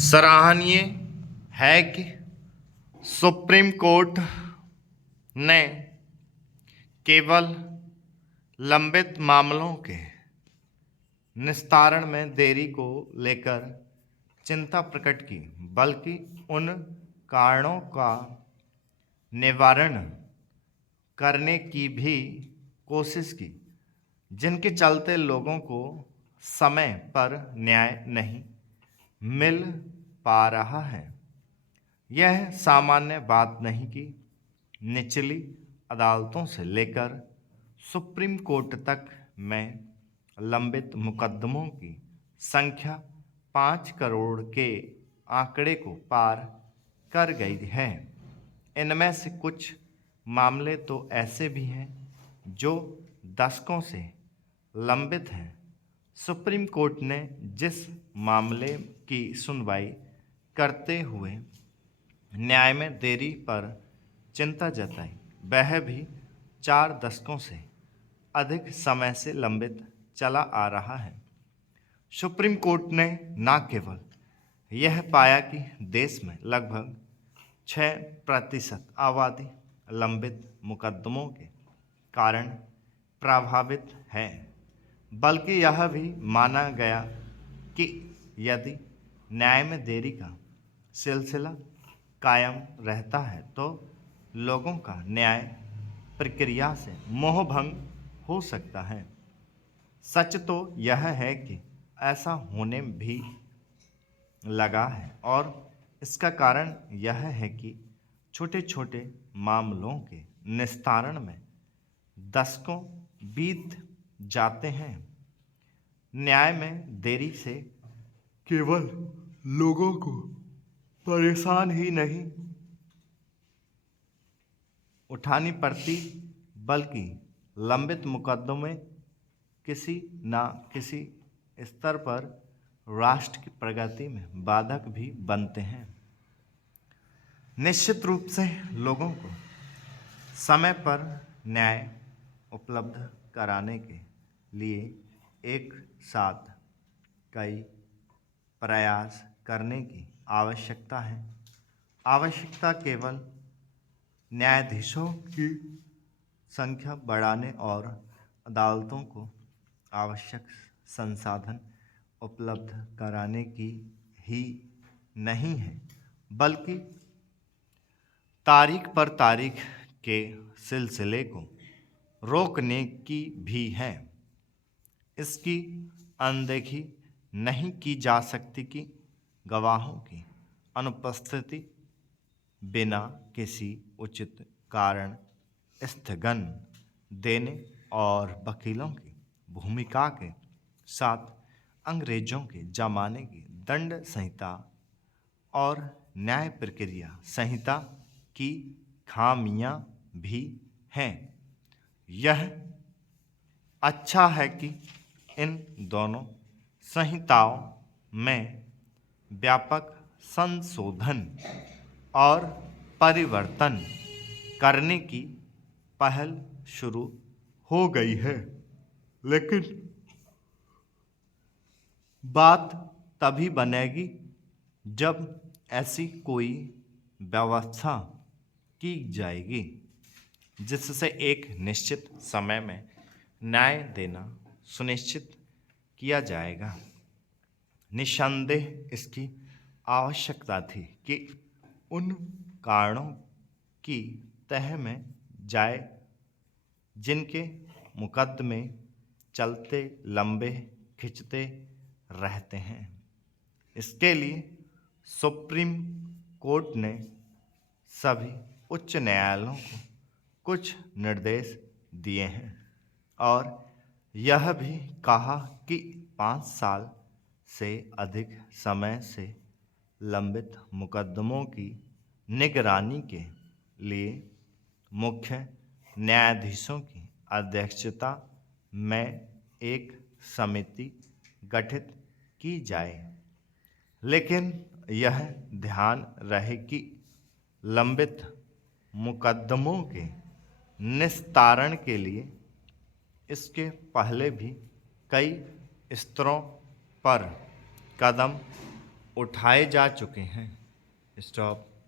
सराहनीय है कि सुप्रीम कोर्ट ने केवल लंबित मामलों के निस्तारण में देरी को लेकर चिंता प्रकट की, बल्कि उन कारणों का निवारण करने की भी कोशिश की जिनके चलते लोगों को समय पर न्याय नहीं मिल पा रहा है। यह सामान्य बात नहीं कि निचली अदालतों से लेकर सुप्रीम कोर्ट तक में लंबित मुकदमों की संख्या 5 करोड़ के आंकड़े को पार कर गई है। इनमें से कुछ मामले तो ऐसे भी हैं जो दशकों से लंबित हैं। सुप्रीम कोर्ट ने जिस मामले की सुनवाई करते हुए न्याय में देरी पर चिंता जताई, वह भी 4 दशकों से अधिक समय से लंबित चला आ रहा है। सुप्रीम कोर्ट ने न केवल यह पाया कि देश में लगभग 6% आबादी लंबित मुकदमों के कारण प्रभावित है, बल्कि यह भी माना गया कि यदि न्याय में देरी का सिलसिला कायम रहता है तो लोगों का न्याय प्रक्रिया से मोहभंग हो सकता है। सच तो यह है कि ऐसा होने भी लगा है, और इसका कारण यह है कि छोटे छोटे मामलों के निस्तारण में दशकों बीत जाते हैं। न्याय में देरी से केवल लोगों को परेशान ही नहीं उठानी पड़ती, बल्कि लंबित मुकदमे किसी न किसी स्तर पर राष्ट्र की प्रगति में बाधक भी बनते हैं। निश्चित रूप से लोगों को समय पर न्याय उपलब्ध कराने के लिए एक साथ कई प्रयास करने की आवश्यकता है। आवश्यकता केवल न्यायाधीशों की संख्या बढ़ाने और अदालतों को आवश्यक संसाधन उपलब्ध कराने की ही नहीं है, बल्कि तारीख पर तारीख के सिलसिले को रोकने की भी है। इसकी अनदेखी नहीं की जा सकती कि गवाहों की अनुपस्थिति बिना किसी उचित कारण स्थगन देने और वकीलों की भूमिका के साथ अंग्रेजों के जमाने की दंड संहिता और न्याय प्रक्रिया संहिता की खामियां भी हैं। यह अच्छा है कि इन दोनों संहिताओं में व्यापक संशोधन और परिवर्तन करने की पहल शुरू हो गई है, लेकिन बात तभी बनेगी जब ऐसी कोई व्यवस्था की जाएगी जिससे एक निश्चित समय में न्याय देना सुनिश्चित किया जाएगा। निस्संदेह इसकी आवश्यकता थी कि उन कारणों की तह में जाए जिनके मुकदमे चलते लंबे खिंचते रहते हैं। इसके लिए सुप्रीम कोर्ट ने सभी उच्च न्यायालयों को कुछ निर्देश दिए हैं और यह भी कहा कि 5 साल से अधिक समय से लंबित मुकदमों की निगरानी के लिए मुख्य न्यायाधीशों की अध्यक्षता में एक समिति गठित की जाए, लेकिन यह ध्यान रहे कि लंबित मुकदमों के निस्तारण के लिए इसके पहले भी कई स्तरों पर कदम उठाए जा चुके हैं। स्टॉप।